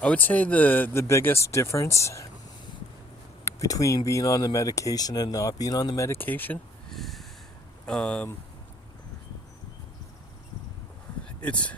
I would say the biggest difference between being on the medication and not being on the medication, um, it's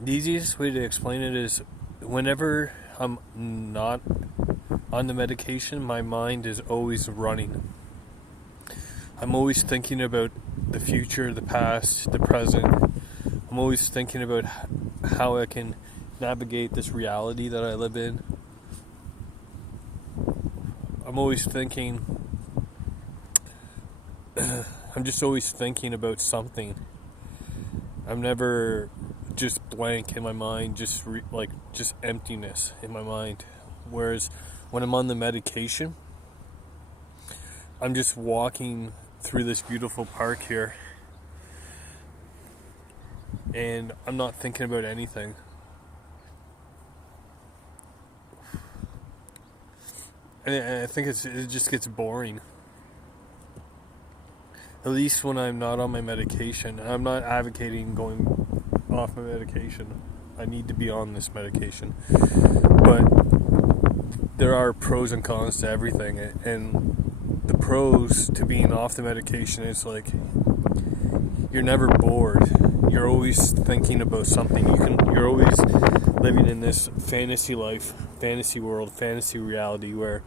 the easiest way to explain it is whenever I'm not on the medication, my mind is always running. I'm always thinking about the future, the past, the present. I'm always thinking about how I can navigate this reality that I live in. I'm always thinking, I'm just always thinking about something. I'm never just blank in my mind, just emptiness in my mind. Whereas when I'm on the medication, I'm just walking through this beautiful park here and I'm not thinking about anything. And I think it just gets boring. At least when I'm not on my medication. I'm not advocating going off my medication. I need to be on this medication. But there are pros and cons to everything. And the pros to being off the medication is like you're never bored. You're always thinking about something. You're always living in this fantasy life, fantasy world, fantasy reality where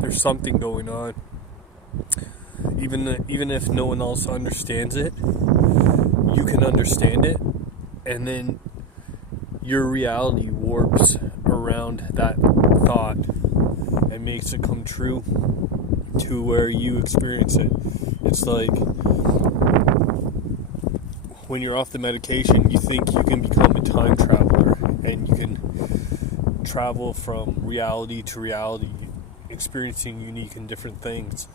there's something going on. Even if no one else understands it, you can understand it, and then your reality warps around that thought and makes it come true to where you experience it. It's like when you're off the medication, you think you can become a time traveler and you can travel from reality to reality, experiencing unique and different things.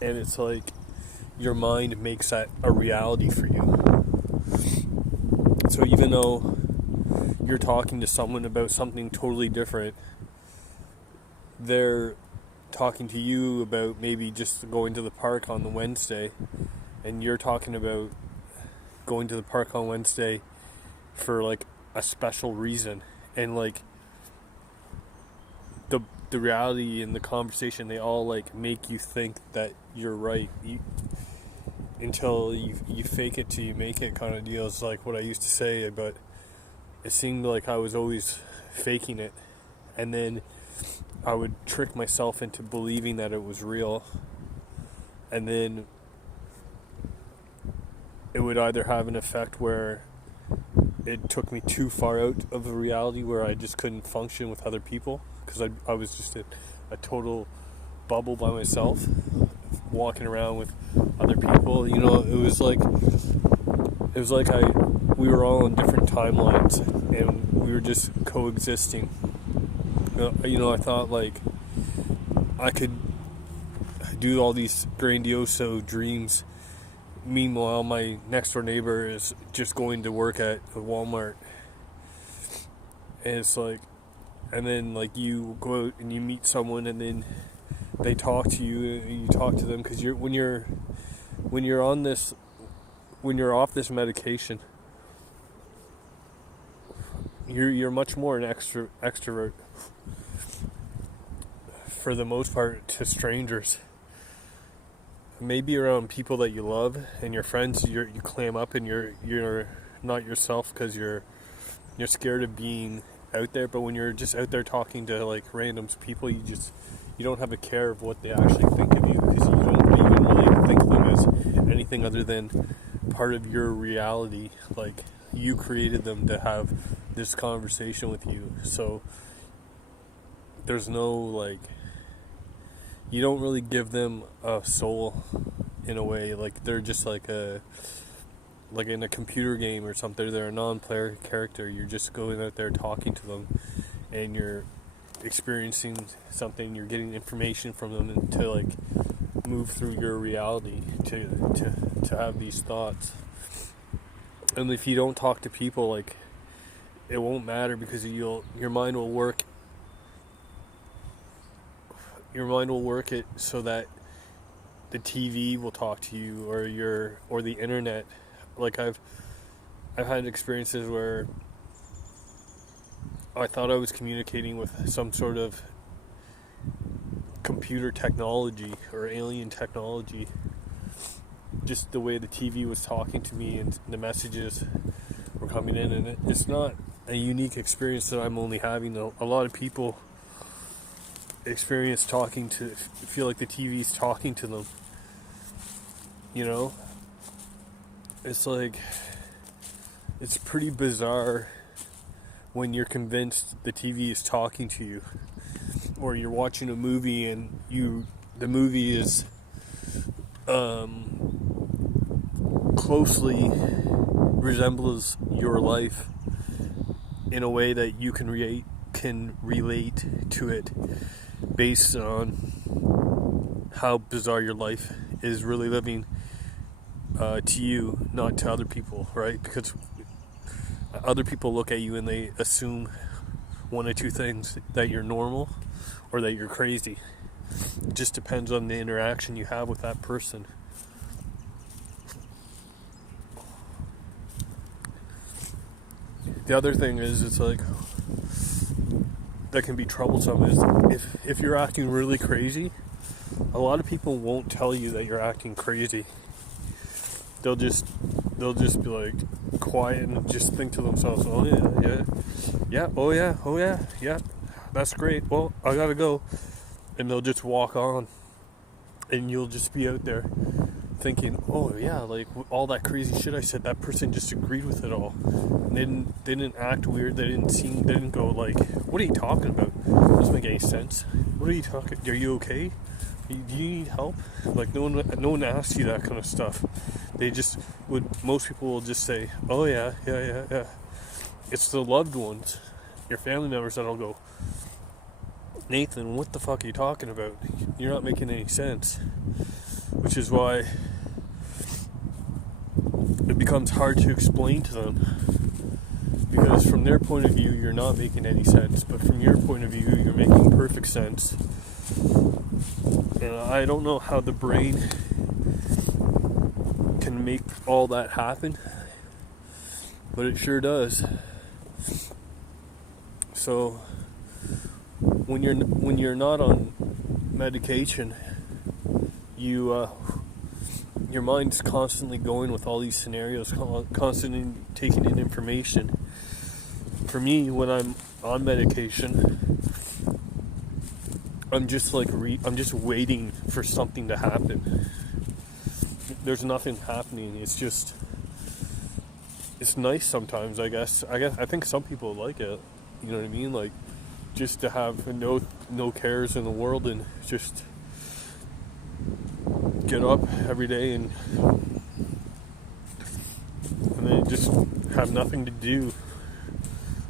And it's like your mind makes that a reality for you. So even though you're talking to someone about something totally different, they're talking to you about maybe just going to the park on the Wednesday, and you're talking about going to the park on Wednesday for like a special reason. And like the reality and the conversation, they all like make you think that you're right, until you fake it till you make it kind of deal is like what I used to say. But it seemed like I was always faking it, and then I would trick myself into believing that it was real, and then it would either have an effect where it took me too far out of the reality where I just couldn't function with other people because I was just a total bubble by myself, walking around with other people. You know, it was like we were all on different timelines and we were just coexisting. You know, I thought like I could do all these grandiose dreams. Meanwhile, my next door neighbor is just going to work at Walmart. And it's like, and then like you go out and you meet someone and then they talk to you and you talk to them because when you're off this medication, you're much more an extrovert for the most part to strangers. Maybe around people that you love and your friends, you clam up and you're not yourself because you're scared of being out there. But when you're just out there talking to like random people, you don't have a care of what they actually think of you because you don't even really think of them as anything other than part of your reality. Like you created them to have this conversation with you, so there's no like, you don't really give them a soul in a way. Like they're just like in a computer game or something. They're a non-player character. You're just going out there talking to them, and you're experiencing something. You're getting information from them, and to like move through your reality to have these thoughts. And if you don't talk to people, like it won't matter because your mind will work. Your mind will work it so that the TV will talk to you or the internet. Like I've had experiences where I thought I was communicating with some sort of computer technology or alien technology. Just the way the TV was talking to me and the messages were coming in, and it's not a unique experience that I'm only having. A lot of people experience feel like the TV's talking to them. You know, it's like, it's pretty bizarre when you're convinced the TV is talking to you, or you're watching a movie and the movie is closely resembles your life in a way that you can relate to it based on how bizarre your life is really living to you, not to other people, right? Because other people look at you and they assume one or two things: that you're normal or that you're crazy. It just depends on the interaction you have with that person. The other thing is, it's like, that can be troublesome is if you're acting really crazy, a lot of people won't tell you that you're acting crazy. They'll just be like quiet and just think to themselves, oh yeah, that's great, well, I gotta go. And they'll just walk on, and you'll just be out there thinking, oh yeah, like all that crazy shit I said, that person just agreed with it all. And they didn't act weird. They didn't go like, what are you talking about? It doesn't make any sense. What are you talking? Are you okay? Do you need help? Like no one asks you that kind of stuff. Most people will just say, oh yeah. It's the loved ones, your family members, that'll go, Nathan, what the fuck are you talking about? You're not making any sense. Which is why it becomes hard to explain to them, because from their point of view you're not making any sense, but from your point of view you're making perfect sense. And I don't know how the brain can make all that happen, but it sure does. So when you're not on medication, your mind's constantly going with all these scenarios, constantly taking in information. For me, when I'm on medication, I'm just like I'm just waiting for something to happen. There's nothing happening. It's nice sometimes, I guess. I think some people like it. You know what I mean? Like, just to have no cares in the world and just get up every day and then just have nothing to do.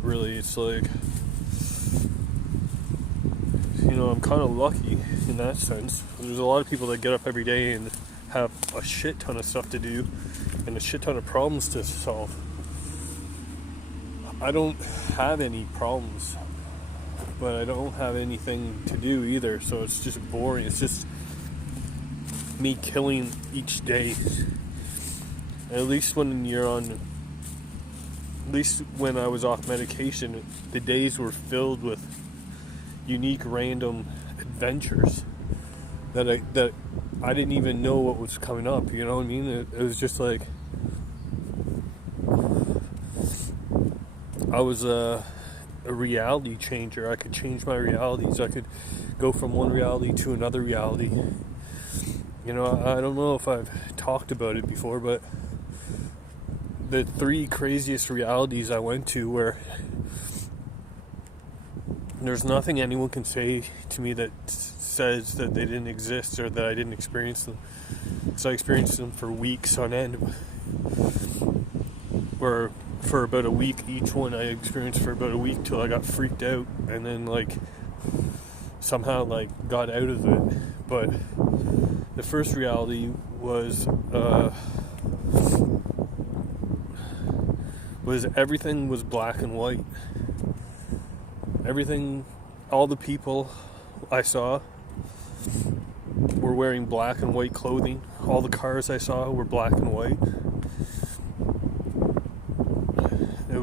Really, it's like, I'm kind of lucky in that sense. There's a lot of people that get up every day and have a shit ton of stuff to do and a shit ton of problems to solve. I don't have any problems, but I don't have anything to do either, so it's just boring. It's just me killing each day. And at least when I was off medication, the days were filled with unique random adventures that I didn't even know what was coming up, you know what I mean? It was just like I was a reality changer. I could change my realities. I could go from one reality to another reality. I don't know if I've talked about it before, but the 3 craziest realities I went to, where there's nothing anyone can say to me that says that they didn't exist or that I didn't experience them. So I experienced them for weeks on end, or for about a week. Each one I experienced for about a week till I got freaked out, and then somehow got out of it. But the first reality was everything was black and white. Everything, all the people I saw were wearing black and white clothing. All the cars I saw were black and white.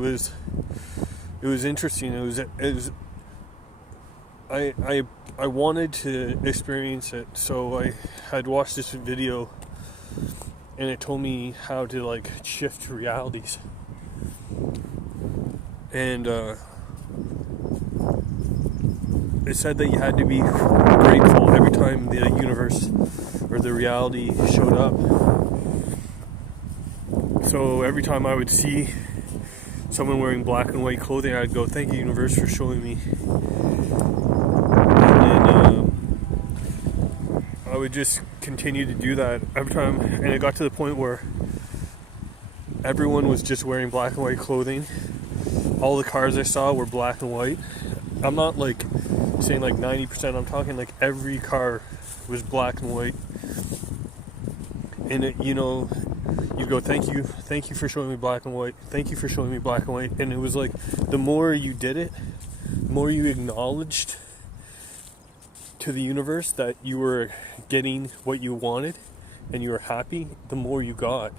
was interesting. I wanted to experience it, so I had watched this video, and it told me how to like shift realities. And it said that you had to be grateful every time the universe or the reality showed up. So every time I would see someone wearing black and white clothing, I'd go, "Thank you, universe, for showing me." And then I would just continue to do that every time, and it got to the point where everyone was just wearing black and white clothing. All the cars I saw were black and white. I'm not like saying like 90%, I'm talking like every car was black and white. And it, you know, you go, thank you for showing me black and white, thank you for showing me black and white. And it was like, the more you did it, the more you acknowledged to the universe that you were getting what you wanted and you were happy, the more you got.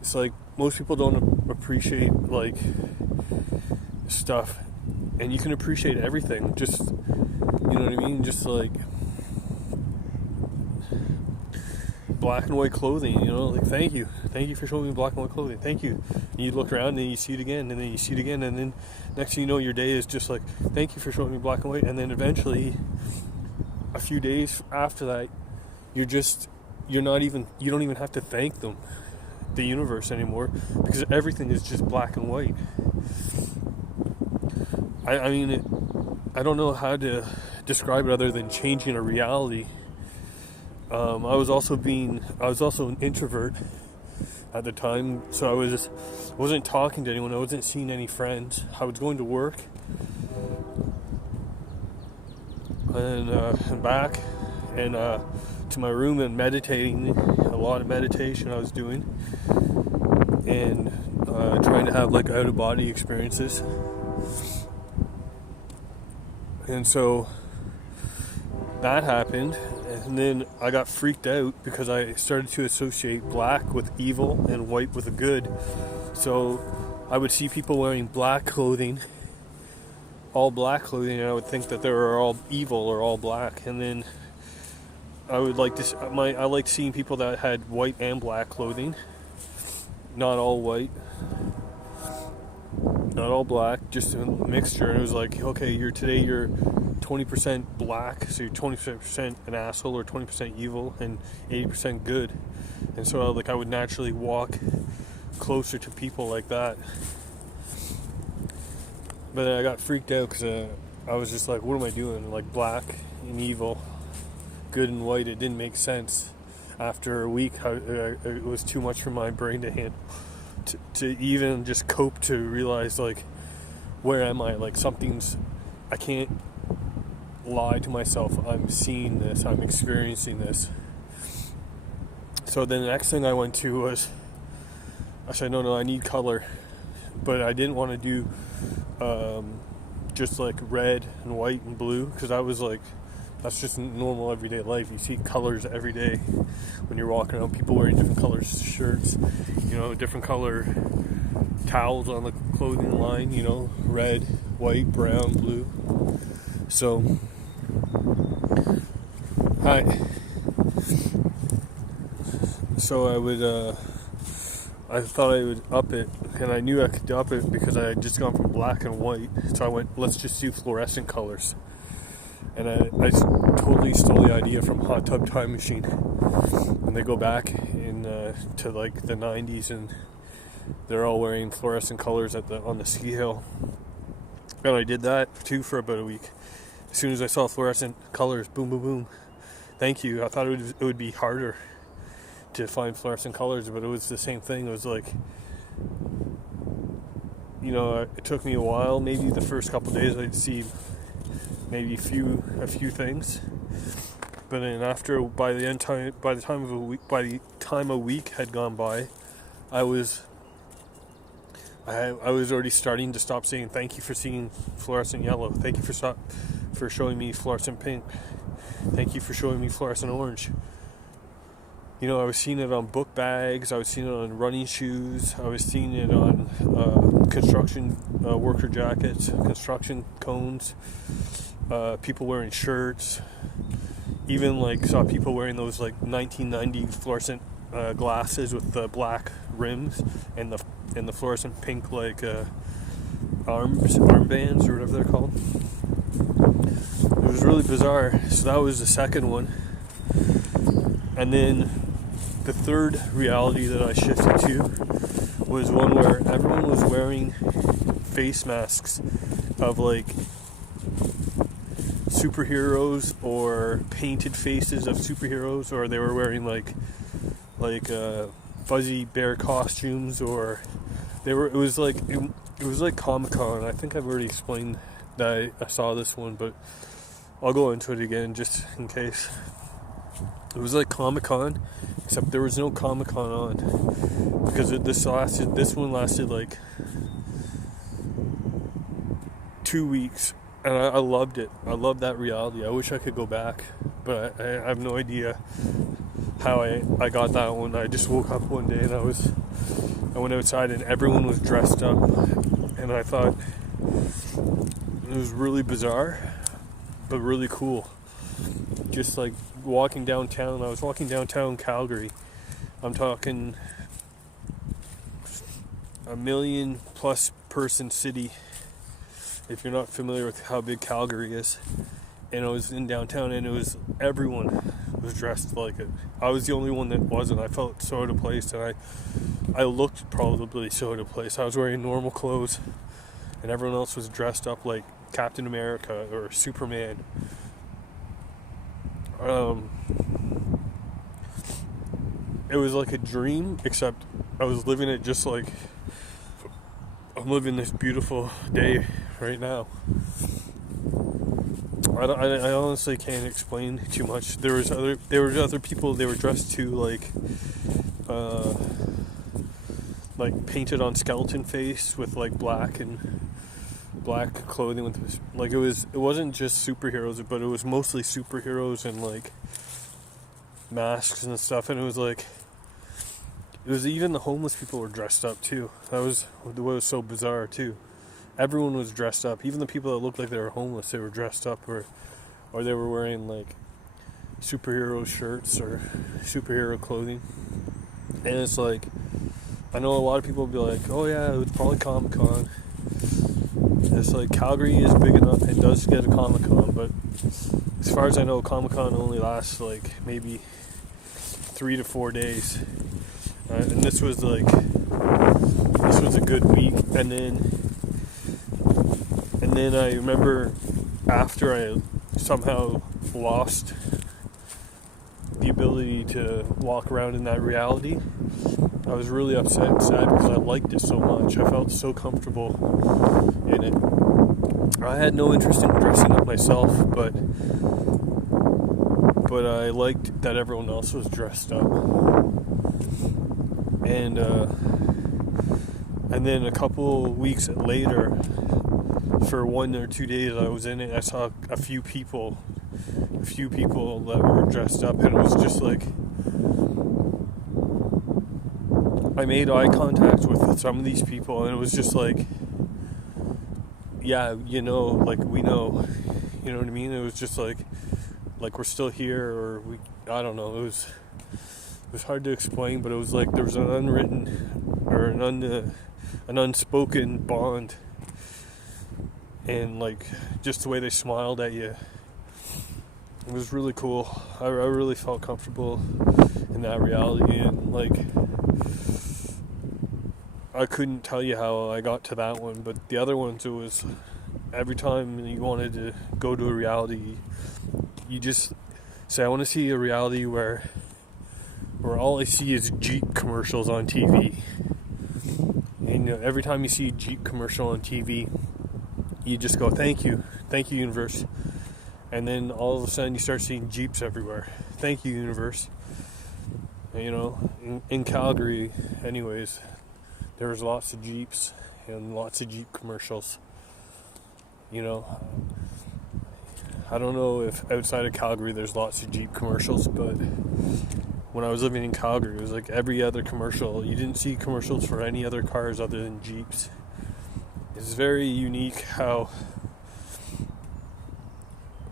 It's like most people don't appreciate like stuff, and you can appreciate everything, just, you know what I mean, just like black and white clothing, you know, like thank you for showing me black and white clothing, thank you. And you look around and then you see it again, and then you see it again, and then next thing you know, your day is just like, thank you for showing me black and white. And then eventually a few days after that, you don't even have to thank them, the universe, anymore, because everything is just black and white. I mean, I don't know how to describe it other than changing a reality. I was also an introvert at the time, so I wasn't talking to anyone. I wasn't seeing any friends. I was going to work and back and to my room and meditating. A lot of meditation I was doing, and trying to have like out of body experiences. And so that happened, and then I got freaked out because I started to associate black with evil and white with the good. So I would see people wearing black clothing, all black clothing, and I would think that they were all evil or all black. And then I liked seeing people that had white and black clothing, not all white, not all black, just a mixture. And it was like, okay, you're 20% black, so you're 20% an asshole or 20% evil and 80% good. And so like I would naturally walk closer to people like that. But then I got freaked out because I was just like, what am I doing? Like black and evil, good and white. It didn't make sense. After a week, it was too much for my brain to handle, to even just cope, to realize like, where am I? Like I can't lie to myself. I'm seeing this, I'm experiencing this. So then the next thing I went to was, I said, no, I need color. But I didn't want to do just like red and white and blue, because I was like, that's just normal everyday life. You see colors every day when you're walking around, people wearing different color shirts, you know, different color towels on the clothing line, you know, red, white, brown, blue. So I thought I would up it, and I knew I could up it because I had just gone from black and white. So I went, let's just do fluorescent colors. And I totally stole the idea from Hot Tub Time Machine. When they go back to like the 90s, and they're all wearing fluorescent colors on the ski hill. And I did that too for about a week. As soon as I saw fluorescent colors, boom, boom, boom. Thank you. I thought it would be harder to find fluorescent colors, but it was the same thing. It was like, you know, it took me a while. Maybe the first couple of days I'd see maybe a few things, but then by the time a week had gone by, I was already starting to stop saying thank you for seeing fluorescent yellow, thank you for showing me fluorescent pink, thank you for showing me fluorescent orange. I was seeing it on book bags, I was seeing it on running shoes, I was seeing it on construction worker jackets, construction cones, people wearing shirts, even like saw people wearing those like 1990 fluorescent glasses with the black rims and the fluorescent pink like armbands or whatever they're called. It was really bizarre. So that was the second one. And then the third reality that I shifted to was one where everyone was wearing face masks of like superheroes or painted faces of superheroes, or they were wearing like fuzzy bear costumes, or it was like Comic-Con. I think I've already explained that I saw this one, but I'll go into it again just in case. It was like Comic-Con, except there was no Comic-Con on, because this one lasted like 2 weeks, and I loved it. I loved that reality. I wish I could go back, but I have no idea how I got that one. I just woke up one day and I went outside and everyone was dressed up, and I thought it was really bizarre, but really cool. Just like walking downtown. I was walking downtown Calgary. I'm talking 1 million plus person city, if you're not familiar with how big Calgary is. And I was in downtown, and everyone was dressed like it. I was the only one that wasn't. I felt so out of place, and I looked probably so out of place. I was wearing normal clothes, and everyone else was dressed up like Captain America or Superman. It was like a dream, except I was living it just like I'm living this beautiful day right now. I honestly can't explain too much. There was other people. They were dressed too, like painted on skeleton face with like black clothing with like it wasn't just superheroes, but it was mostly superheroes and like masks and stuff. And it was even the homeless people were dressed up too. That was what was so bizarre too. Everyone was dressed up. Even the people that looked like they were homeless, they were dressed up, or they were wearing like superhero shirts or superhero clothing. And it's like, I know a lot of people will be like, oh yeah, it's probably Comic-Con. It's like, Calgary is big enough, it does get a Comic-Con, but as far as I know, Comic-Con only lasts like maybe 3 to 4 days. And this was a good week. And then I remember after I somehow lost the ability to walk around in that reality, I was really upset and sad because I liked it so much. I felt so comfortable in it. I had no interest in dressing up myself, but I liked that everyone else was dressed up. And then a couple weeks later, for 1 or 2 days I was in it, I saw a few people that were dressed up, and it was just like, I made eye contact with some of these people, and it was just like, yeah, like we know, you know what I mean? It was just like we're still here, or I don't know, it was hard to explain, but it was like there was an unwritten or an unspoken bond, and like just the way they smiled at you, it was really cool. I really felt comfortable in that reality, and like I couldn't tell you how I got to that one, but the other ones, it was every time you wanted to go to a reality, you just say, I want to see a reality where all I see is Jeep commercials on TV. And every time you see a Jeep commercial on TV, you just go, thank you, universe. And then all of a sudden you start seeing Jeeps everywhere. Thank you, universe. And, in Calgary, anyways, there was lots of Jeeps and lots of Jeep commercials. I don't know if outside of Calgary there's lots of Jeep commercials, but when I was living in Calgary, it was like every other commercial. You didn't see commercials for any other cars other than Jeeps. It's very unique how,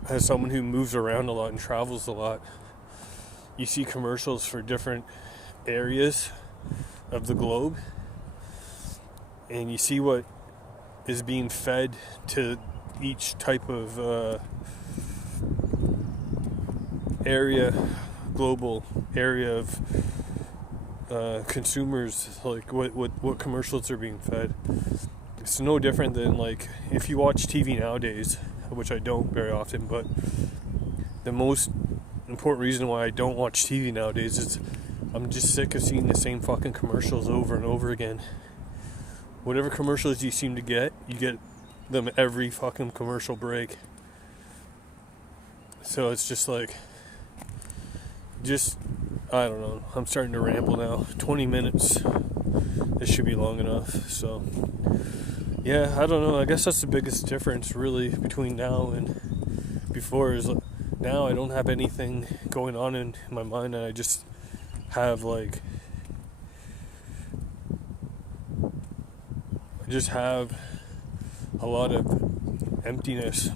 as someone who moves around a lot and travels a lot, you see commercials for different areas of the globe, and you see what is being fed to each type of global area of consumers, like what commercials are being fed. It's no different than like if you watch TV nowadays, which I don't very often, but the most important reason why I don't watch TV nowadays is I'm just sick of seeing the same fucking commercials over and over again. Whatever commercials you seem to get, you get them every fucking commercial break. So it's just like, I don't know, I'm starting to ramble now. 20 minutes, this should be long enough. So yeah, I don't know, I guess that's the biggest difference really between now and before, is now I don't have anything going on in my mind, and I just have like, a lot of emptiness.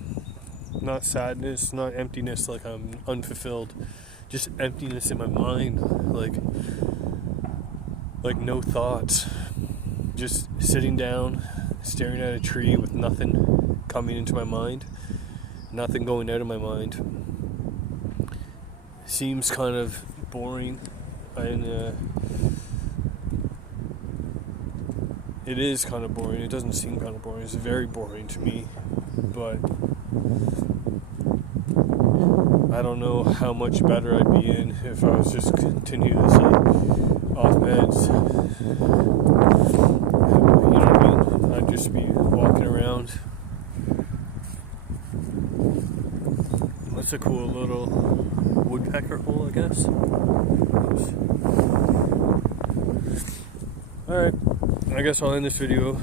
Not sadness, not emptiness like I'm unfulfilled, just emptiness in my mind, like no thoughts, just sitting down, staring at a tree with nothing coming into my mind, nothing going out of my mind. Seems kind of boring, and it is kind of boring. It doesn't seem kind of boring. It's very boring to me, but I don't know how much better I'd be in if I was just continuously off meds. You know what I mean? I'd just be walking around. That's a cool little woodpecker hole, I guess. Alright, I guess I'll end this video